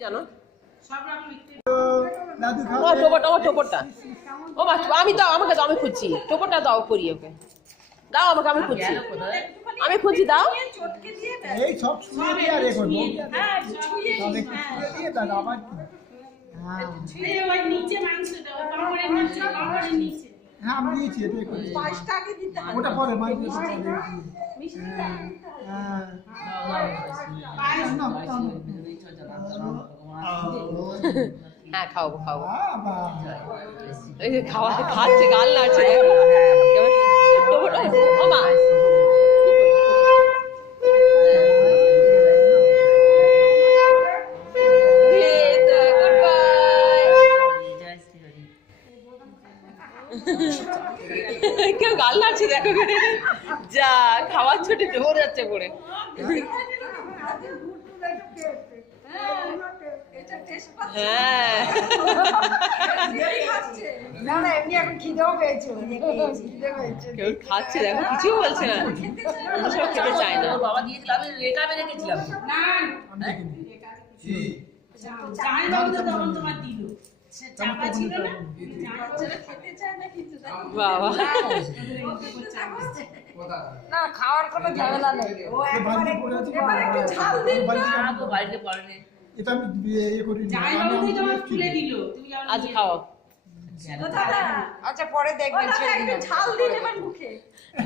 জানো টোপরটা ও মা আমি দাও আমাকে দাও আমি খুঁজছি টোপরটা দাও করি ওকে দাও আমাকে আমি খুঁজছি আমি খুঁজছি দাও এই সব ছুঁয়ে দিয়ে আর এখন হ্যাঁ ছুঁয়ে দিয়ে দাও আবার ছুঁয়ে ওই নিচে মাংস দাও কাপড়ের নিচে হ্যাঁ আমি দিয়েছি এটাই করেছি পাঁচটা আগে দিতে হবে ওটা পরে মাইক মিষ্টিটা হ্যাঁ হ্যাঁ খাওয়াবো খাওয়াবো বাবা এই যে খাওয়া খাচ্ছে গাল নাড়ছে টোপরটা ও মা কেউ গাল নাড়ছে দেখো যা খাওয়ার ছোটে জোর যাচ্ছে পড়ে হ্যাঁ কেউ খাচ্ছে দেখো কিছু বলছে না সব খেতে চায় না বাবা দিয়েছিল আমি রেখাবে রেখেছিলাম চাপা ছিল না খেতে চায় না কিছু বাবা না খাওয়ার কোনো ঝামেলা নেই ও বাড়ি পড়ে আছে একটু ঝাল দিন তো বাড়িতে পড়েনি এটা আমি ইয়ে করি খুলে দিল তুমি আজ খাও আচ্ছা পরে দেখবেন একটু ঝাল দিন এবার মুখে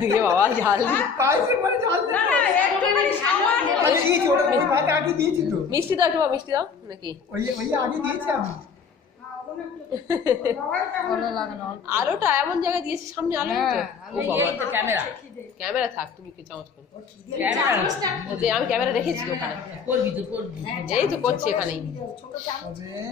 এ বাবা ঝাল পাইছে মানে ঝাল না না একটুখানি খাওয়া দিয়েছি ওটা আমি ভাতে আগে দিয়েছি তো মিষ্টি দাও একটু মিষ্টি দাও নাকি ওই আগে দিয়েছি আমি ভালো লাগে না আলোটা এমন জায়গায় দিয়েছি সামনে আলো তো ও বাবা এই তো ক্যামেরা ক্যামেরা থাক তুমি কি চামচ করো ক্যামেরা যে আমি ক্যামেরা রেখেছি ওখানে করবি তো করবি এই তো করছি এখানেই তবে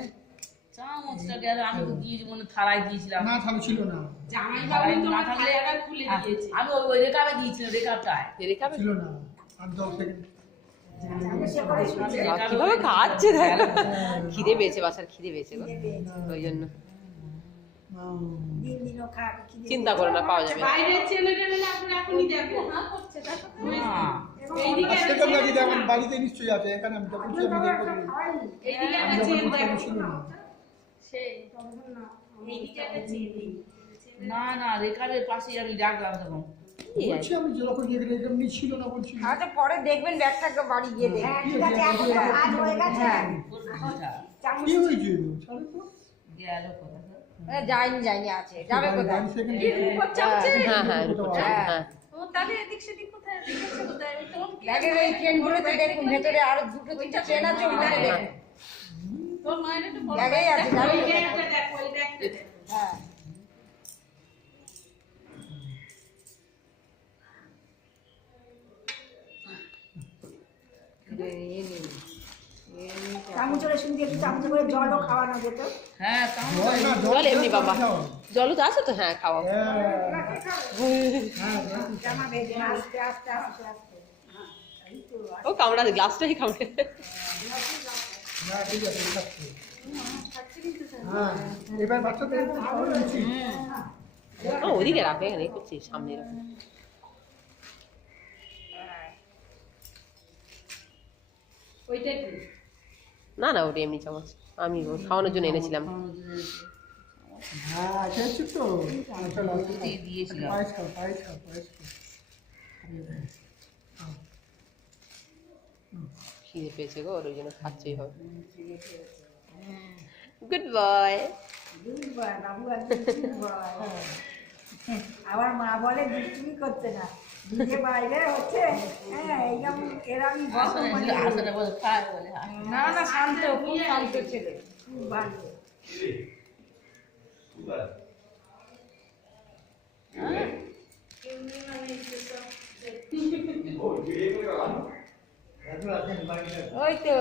চামচটা গেল আমি তো দিয়ে মনে থালায় দিয়েছিলাম না চালু ছিল না জামাই বাবু তোমার থালাটা খুলে দিয়েছে আমি ওই রেখাবে দিয়েছিলাম রেখাটায় রেখাবে ছিল না আর 10 সেকেন্ড কিভাবে খাচ্ছে দেখো খিদে পেয়েছে বাসার খিদে পেয়েছে গো ওই জন্য চিন্তা করো না পাওয়া যাবে বাইরের ছেলেটা আপনি এখনই দেখো হ্যাঁ করছে দেখো এইদিকে সেকেন্ড লাগি যেমন বাড়িতে নিশ্চয়ই আছে এখানে আমি তো বুঝি আমি দেখো এইদিকে একটা চেন দেখো ছিল না সেই এইদিকে একটা চেন না না রেখাবের পাশে আমি ডাকলাম তখন বলছি আমি যখন এরকম ছিল না বলছি আচ্ছা পরে দেখবেন ব্যাগটা বাড়ি গিয়ে দেখবেন ঠিক আছে আজ হয়ে গেছে কি হয়েছে ছাড়ো তো গেল কোথা যাইনি আছে যাবে কোথায় হ্যাঁ হ্যাঁ হ্যাঁ ও তাহলে এদিক সেদিক কোথায় দেখেছে কোথায় আমি তো ব্যাগের এই ট্রেনগুলোতে দেখুন ভেতরে আরো দুটো তিনটা ট্রেন আছে ওখানে দেখুন তোর মায়ের একটু বড় ব্যাগেই আছে যাবে ওই কোথায়? ব্যাগটা দেখো ওই ব্যাগটা দেখো হ্যাঁ চামচের সঙ্গে একটু চামচ করে জলও খাওয়ানো যেত। হ্যাঁ তাহলে জল না জল এমনি বাবা জলও তো আছে তো হ্যাঁ খাওয়া জামা ভেজে আস্তে আস্তে আস্তে আস্তে ও কামড়া গ্লাসটাই কামড়ে হ্যাঁ ঠিক আছে ঠিক আছে হ্যাঁ এবার বাচ্চাদের খাওয়ানো উচিত ও ওদিকে রাখবে এখানে করছি সামনে রাখবে ওইটা কি না না ওটা এমনি চামচ আমি খাওয়ানোর জন্য এনেছিলাম হ্যাঁ খেয়েছি তো চলো দিয়েছিলাম পায়েস খাও পায়েস খাও পায়েস খাও খিদে পেয়েছে গো ওর ওই জন্য খাচ্ছেই হবে গুড বয় বাবু একদম ঠিক বয়। আমার মা বলে দুষ্টুমি করতে না নিজে বাইরে হচ্ছে হ্যাঁ এইরকম এরকমই আসলে আসলে বলে খায় বলে না না শান্ত খুব শান্ত ছেলে খুব ভালো ওই তো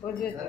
বুঝেছো